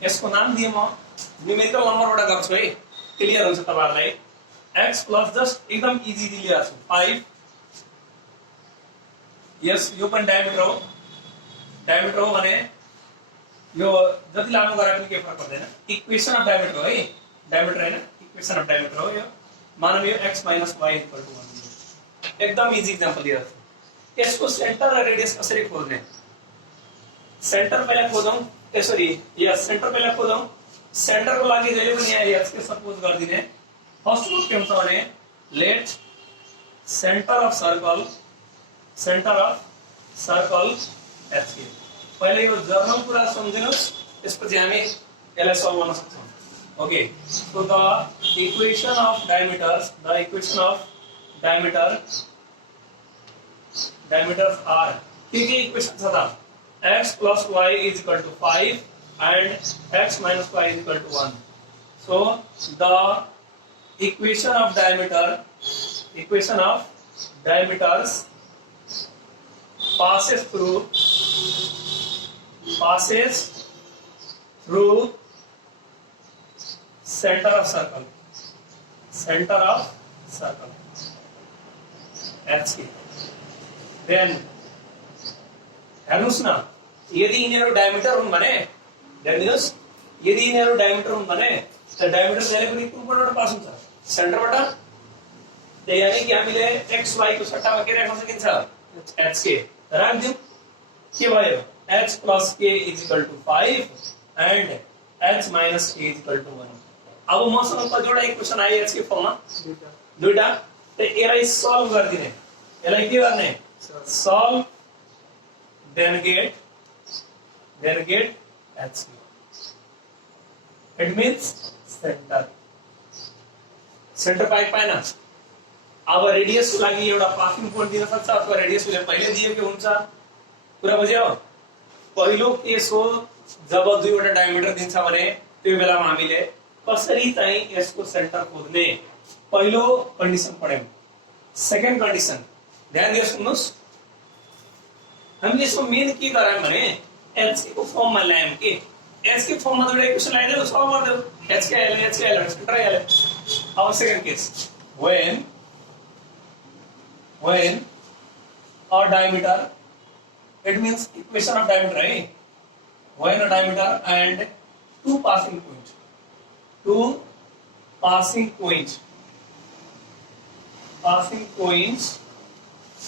यसको नाम दिए म न्यूमेरिकल नम्बरबाट गर्छु है, क्लियर हुन्छ तपाईहरुलाई। x प्लस जस्ट एकदम इजी लिएर छु 5। यस यो पनि डायमिटर हो भने यो जति लामो गरे पनि के फरक पर्दैन। इक्वेसन अफ डायमिटर हो है, डायमिटर हैन, इक्वेसन अफ डायमिटर हो यो। मानव यो x - y = 1। एकदम इजी एक्जाम्पल लिएर छु। यसको सेन्टर र रेडियस कसरी खोज्ने? सेन्टर पहिला खोजौं, यसरी यस सेन्टर पहिला खोजौं। सेन्टर को लागि जहिले पनि यहाँ h के सपोज गर्दिने। फर्स्ट रुल के हुन्छ भने let centre of circle h के। पहिले यो जर्नल कुरा सम्झिनुस्, त्यसपछि हामी यसलाई सल्भ गर्न सक्छौं। Okay so the equation of diameters are के इक्वेसन छ त? x plus y is equal to 5 and x minus y is equal to 1. So the equation of diameters passes through center of circle h. Then हेर्नुस् न, यदि यिनीहरु diameter हुन् भने त diameter जहिले पनि कुनबाट पास हुन्छ? सेन्टरबाट। त्यही यानी कि हामीले x y को सट्टामा के राख्न सकिन्छ? h k राख्दियौ। के भयो? h plus k is equal to 5 and h minus k is equal to 1। अब मसँग कतिवटा इक्वेसन आयो h के फर्ममा? दुईटा। त यसलाई सल्भ गर्दिने। यसलाई के गर्ने? Solve then get h. It means center pipe पाएन। अब रेडियस को लागि एउटा पासिङ पोइन्ट दिन सक्छ अथवा रेडियस ले पहिले दिएको हुन्छ। कुरा बुझ्यो? पहिलो केस हो जब दुईवटा डायमिटर दिन्छ भने त्यो बेलामा हामीले कसरी चाहिँ यसको सेन्टर खोज्ने पहिलो कन्डिसन पढ्यौं। सेकेन्ड कन्डिसन ध्यान दिएर सुन्नुस्, हामीले यसको मेन के गरायौं भने एचके को फर्ममा ल्यायौं के एचके फर्ममा दुईटा इक्वेसन ल्याइदेऊ सल्भ गर्देऊ एचके आइहाल्यो सेन्टर आइहाल्यो। अब second case when a diameter, it means equation of diameter, right? When a diameter and two passing points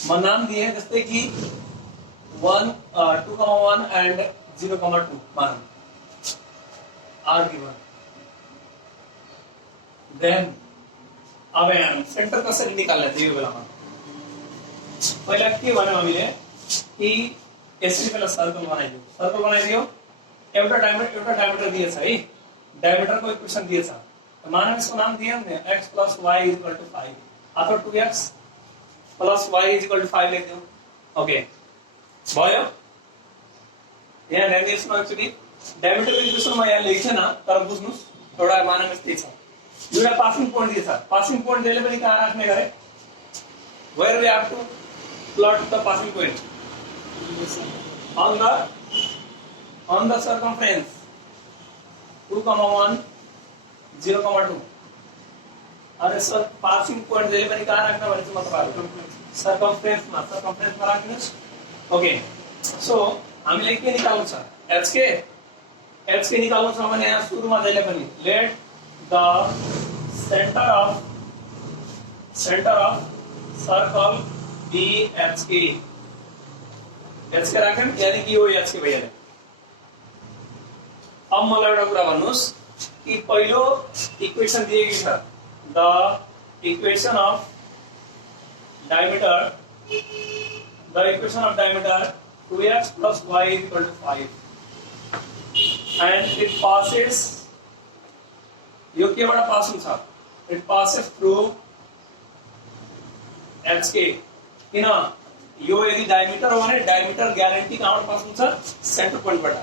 मा नाम दिए जस्तै कि 2,1 and 0,2 मान आर गिवन। देन अब यहाँ सेन्टर कसरी निकाल्ने थियो यो बेलामा पहिला के भन्यौ हामीले कि यसरी पहिला सर्कल बनाइदियो एउटा डायमिटर दिएछ है, डायमिटरको इक्वेसन दिएछ, मानव यसको नाम दिए नि x + y = 5 अथवा 2x + y = 5 लेख्दियौ। ओके भयो। यहाँ ध्यान दिनुस् न, एक्चुअली डायमिटरको इक्वेसन म यहाँ लेख्दैन तर बुझ्नुस् एउटा मानव यस्तै छ, दुईटा पासिङ पोइन्ट दिएछ, पासिङ पोइन्ट जहिले पनि कहाँ राख्ने गरे where we have to plot the passing point on the circumference 2,1 0,2 अरे सर पासिङ पोइन्ट जहिले पनि कहाँ राख्न भनेछ म तपाईहरुको सर्कमफ्रेन्समा राख्नुस्। ओके सो हामीले के निकाल्नु छ एचके निकाल्नु छ भने यहाँ सुरुमा जहिले पनि let the centre of circle be HK राख्यौं यानी कि यो एचके भइहाल्यो। अब मलाई एउटा कुरा भन्नुस् कि पहिलो इक्वेसन दिएको छ the equation of diameter 2x + y = 5 and it passes यो केबाट पास हुन्छ it passes through HK किन यो यदि डायमिटर हो भने डायमिटर ग्यारेन्टी कहाँबाट पास हुन्छ सेन्टर पोइन्टबाट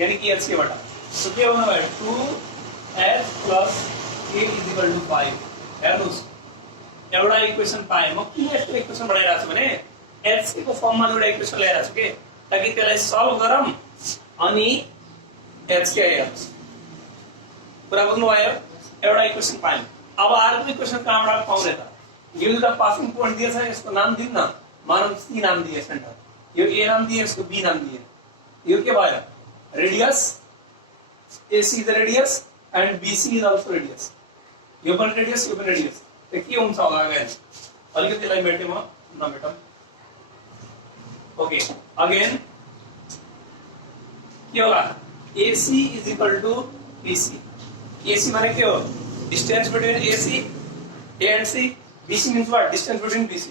यानी कि HK बाट। सो के हुन भयो 2h + k = 5। हेर्नुस् एउटा इक्वेसन पाए म किन यस्तो इक्वेसन बनाइराछु भने HK को फर्ममा दुईटा इक्वेसन ल्याइराछु के ताकि त्यसलाई सल्भ गरौँ अनि HK आइहाल्छ। कुरा बुझ्नु भयो, एउटा इक्वेसन पायौं। अब अर्को इक्वेसन कहाँबाट पाउने त यो दुईटा पासिङ पोइन्ट दिएछ यसको नाम दिउँ न, मानव सी नाम दिए सेन्टर, यो ए नाम दिए यसको बी नाम दिए, यो के भयो radius AC is the radius and BC is also radius, यो पनि रेडियस त के हुन्छ होला अगाडि अलिकति त्यसलाई मेटे म नमेटम। ओके अगेन के होला AC = BC, AC माने के हो distance between AC and C, BC means what distance between BC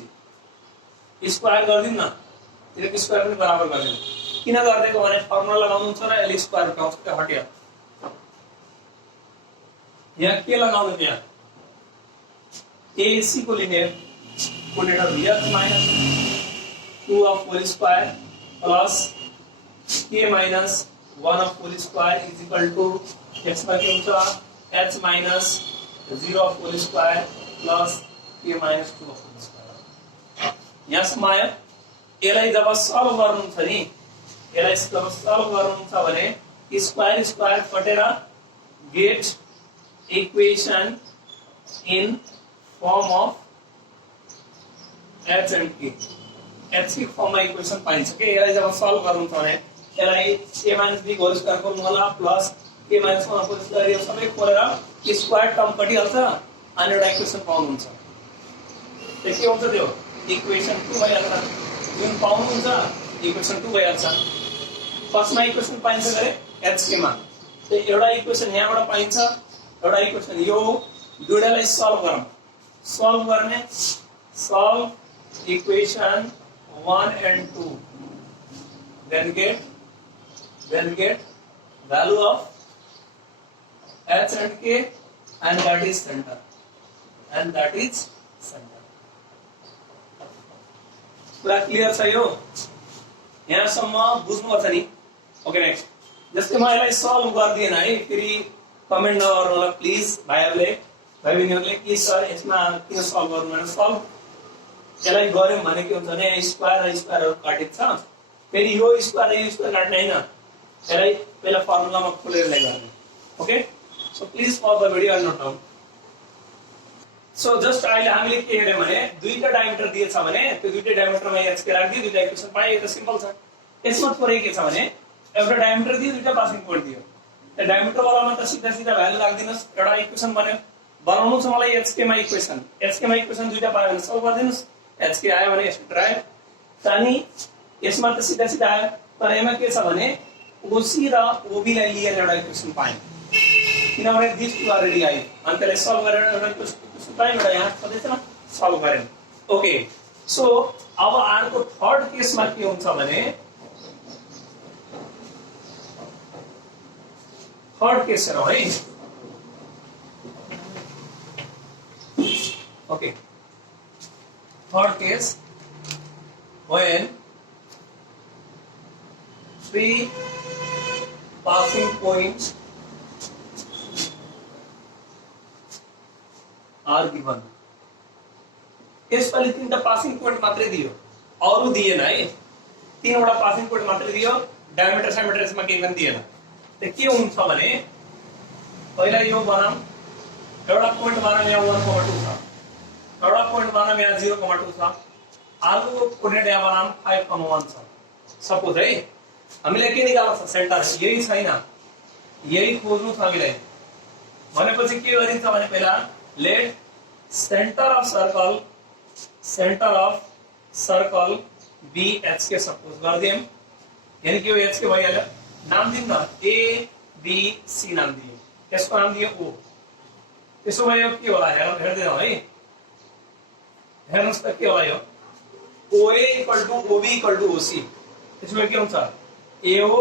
square गर्दिन न तिनीको स्क्वायर पनि बराबर गर्दिन किन गर्देको भने फर्मुला लगाउनु छ र एल स्क्वायर उठाउँछ त्यो हट्यो। यहाँ के लगाउनु त्यहाँ AC को लिने कोलेटर VH - 2 of whole square plus k - 1 of whole square is equal to x मा के हुन्छ h minus 0 of whole square plus k minus 2 of whole square। यसमा यसलाई जब सल्भ गर्नुहुन्छ नि यसलाई जब सल्भ गर्नुहुन्छ भने स्क्वायर कटेर get equation in form of h and k, h की फर्ममा इक्वेसन पाइन्छ के यसलाई जब सल्भ गर्नुहुन्छ भने यसलाई a - b होल स्क्वायर को होला प्लस k - 1 होल स्क्वायर यो सबै खोलेर स्क्वायर टर्म कटिहाल्छ अनि एउटा इक्वेसन पाउनुहुन्छ। त्यो के हुन्छ त्यो इक्वेसन 2 भइहाल्छ, जुन पाउनुहुन्छ इक्वेसन 2 भइहाल्छ। फर्स्टमा इक्वेसन पाइन्छ गरे HK मा त्यो एउटा इक्वेसन यहाँबाट पाइन्छ, एउटा इक्वेसन यो दुईटालाई सल्भ गरौँ, सल्भ गर्ने solve equation 1 and 2 then get value of h and k and that is center पुरा क्लियर छ यो यहाँसम्म बुझ्नुपर्छ नि। ओके नेक्स्ट जस्तै म यसलाई सल्भ गर्दिएन है फेरि कमेन्ट नगर्नु होला प्लिज भाइहरुले भाइ बहिनीहरुले कि सर यसमा किन सल्भ गर्नु भनेर सल्भ यसलाई गर्यौं भने के हुन्छ भने स्क्वायर र स्क्वायरहरु काटिन्छ फेरि यो स्क्वायर र यो स्क्वायर काट्ने हैन यसलाई पहिला फर्मुलामा खोलेर लाई गर्ने okay so please pause the video and note down so just अहिले हामीले के हेर्यौं भने दुईटा डायमिटर दिएछ भने त्यो दुईटा डायमिटरमा h के राख्दियो दुईटा इक्वेसन पाए यो त सिम्पल छ यसमा थोरै के छ भने एउटा डायमिटर दियो दुईटा पासिङ पोइन्ट दियो त्यो डायमिटर वालामा त सीधा सीधा भ्यालु राख्दिनुस् एउटा इक्वेसन बन्यो बनाउनु छ मलाई h मा इक्वेसन दुईटा पायो भने सल्भ गर्दिनुस् h आयो भने यसको आयो अनि यसमा त सीधा सीधा आयो तर यसमा के छ भने OC र OB लाई लिएर एउटा इक्वेसन पाएँ किनभने दिस टु आर रेडी आयो अनि त्यसलाई सल्भ गरेर एउटा इक्वेसन पाएँ एउटा यहाँ छँदैछ न सल्भ गरेँ ओके सो अब अर्को थर्ड केसमा के हुन्छ भने थर्ड केस हेरौँ है okay third case when three passing points are given यसपालि तीनटा पासिङ पोइन्ट मात्रै दियो अरु दिएन है तीनवटा पासिङ पोइन्ट मात्रै दियो डायमिटर सेन्टिमिटर यसमा केही पनि दिएन त के हुन्छ भने पहिला यो बनाम एउटा पोइन्ट बनाम यहाँ 1.2 छ एउटा पोइन्ट बनाम यहाँ 0.2 छ अर्को कोर्डिनेट यहाँ बनाम 5.1 छ सपोज है हामीलाई के निकाल्नु छ सेन्टर यही छैन यही खोज्नु छ हामीलाई भनेपछि के गरिन्छ भने पहिला let centre of circle be h k suppose गर्दियौं यानी कि यो एच के भइहाल्यो नाम दिउँ न ए बी सी नाम दियौ यसको नाम दियो ओ त्यसो भए यो के होला हेर्दै है हेर्नुस् त के होला यो OA equal to OB equal to OC त्यसमा के हुन्छ AO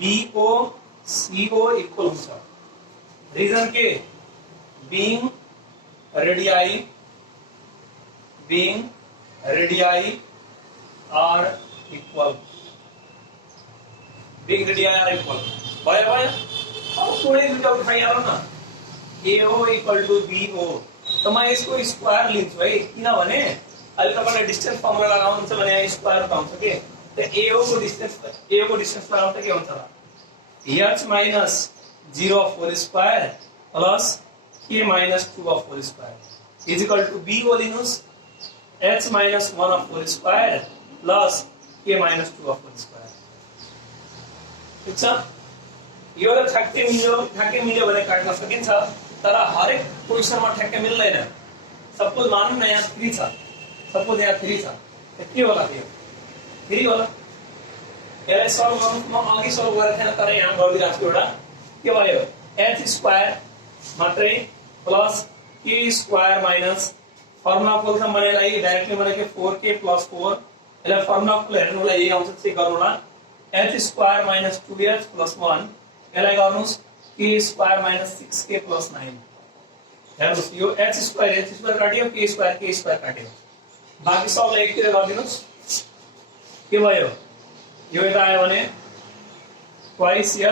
BO CO इक्वल हुन्छ रिजन के being radii are equal being radii are equal भयो अब थोरै दुटा उठाइहालौँ न AO इक्वल टु BO त म यसको स्क्वायर लिन्छु है किनभने अहिले तपाईले डिस्टेन्स फर्मुला लगाउनुहुन्छ भने यहाँ स्क्वायर पाउँछ के त AO को डिस्टेन्स लगाउँदा के हुन्छ h minus 0 of whole square plus k minus 2 of whole square is equal to BO लिनुस् h minus 1 of whole square plus k minus 2 of whole square ठीक छ यो त ठ्याक्कै मिल्यो भने काट्न सकिन्छ तर हरेक पोजिसनमा ठ्याक्कै मिल्दैन सपोज मानौं न यहाँ 3 छ सपोज यहाँ 3 छ के होला त्यो 3 होला यसलाई सल्भ गर्नु म अघि सल्भ गरेको थिएन तर यहाँ गरिदिराछु एउटा के भयो h स्क्वायर मात्रै plus k square minus formula खोल्छौं भने यसलाई डाइरेक्टली मैले के 4k + 4 यसलाई फर्मुला हेर्नुलाई यही आउँछ चेक गर्नुला h स्क्वायर माइनस 2h + 1 यसलाई गर्नुस् k स्क्वायर माइनस 6k + 9 हेर्नुस् यो h स्क्वायर काट्यो k स्क्वायर काट्यो बाकी सबलाई एकतिर गरिदिनुस् के भयो यो यता आयो भने twice h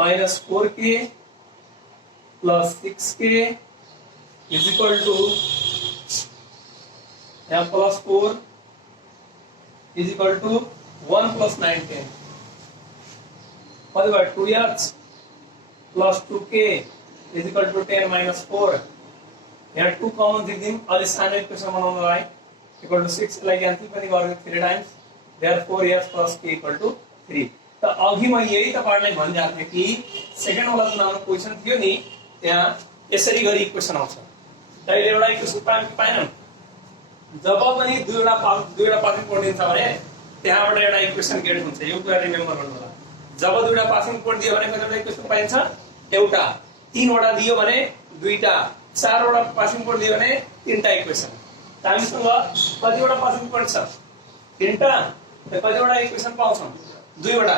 minus 4k plus 6k is equal to यहाँ plus 4 is equal to 1 plus 9 10 what about 2h plus 2k is equal to 10 minus 4 यहाँ 2 कमन दिदिम अलि सानो इक्वेसन बनाउनलाई equal to 6 लाई यान्ति पनि गर्ने 3 times therefore h plus k equal to 3 त अघि म यही तपाईहरुलाई भनिरहेको थिए कि सेकेन्ड वाला जुन हाम्रो क्वेशन थियो नि त्यहाँ यसरी गरी इक्वेसन आउँछ तैले एउटा इक्वेसन पाएनन् जब पनि दुईवटा पासिङ पोइन्ट दिन्छ भने त्यहाँबाट एउटा इक्वेसन गेट हुन्छ यो कुरा रिमेम्बर गर्नु होला जब दुईवटा पासिङ पोइन्ट दियो भने कतिवटा इक्वेसन पाइन्छ एउटा तीनवटा दियो भने दुईटा चारवटा पासिङ पोइन्ट दियो भने तीनटा इक्वेसन हामीसँग कतिवटा पासिङ पोइन्ट छ तीनटा त कतिवटा इक्वेसन पाउँछौं दुईवटा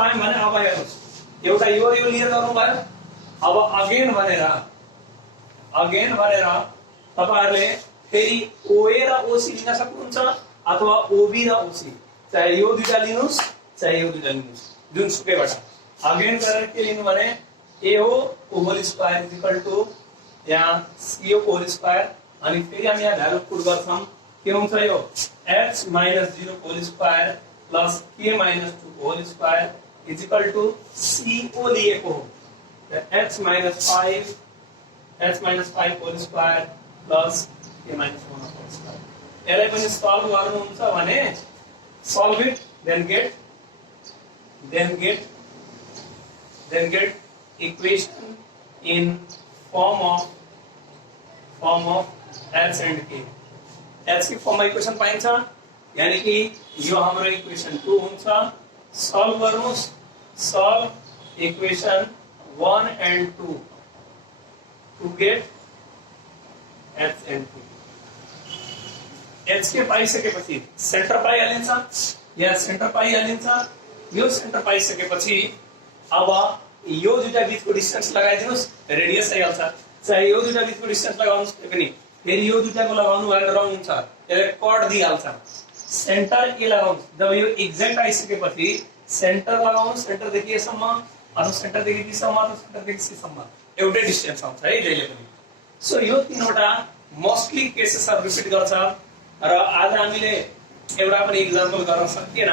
पायौं भने अब हेर्नुस् एउटा यो लिएर गर्नु भयो अब अगेन भनेर तपाईहरुले फेरि OA र OC लिन सक्नुहुन्छ अथवा OB र OC चाहे यो दुईटा लिनुस् चाहे यो दुईटा लिनुस् जुनसुकैबाट अगेन गरेर के लिनु भने a हो whole square is equal to यहाँ c हो होल स्क्वायर अनि फेरि हामी यहाँ भ्यालु पुट गर्छौं के हुन्छ यो h - 0 whole square plus k - 2 whole square is equal to c ओ लिएको हो h - 5 whole square plus k - 1 whole square यसलाई पनि सल्भ गर्नुहुन्छ भने solve it then get equation in form of h and k h की फर्ममा equation पाइन्छ यानी कि यो हाम्रो इक्वेसन 2 हुन्छ सल्भ गर्नुस् solve equation 1 and 2 to get h and k h के पाइसकेपछि सेन्टर पाइहालिन्छ यहाँ सेन्टर पाइहालिन्छ यो सेन्टर पाइसकेपछि अब यो दुईटा बीचको डिस्टेन्स लगाइदिनुस् रेडियस आइहाल्छ चाहे यो दुईटा बीचको डिस्टेन्स लगाउनुस् पनि फेरि यो दुईटाको लगाउनु भनेर रङ हुन्छ यसले कट दिइहाल्छ सेन्टर के लगाउनुस् जब यो एक्ज्याक्ट आइसकेपछि सेन्टर लगाउनुस् सेन्टर देखि यसम्म अथवा सेन्टर देखि बी सम्म अथवा सेन्टर देखि सी सम्म एउटै डिस्टेन्स आउँछ है जहिले पनि सो यो तीनवटा मोस्टली केसेसहरु रिपिट गर्छ र आज हामीले एउटा पनि एक्जाम्पल गर्न सकिएन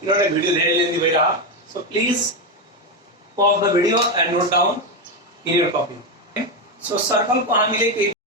किनभने भिडियो धेरै लेन्दी भइरहेको so please pause the video and note down in your copy. So circle को हामीले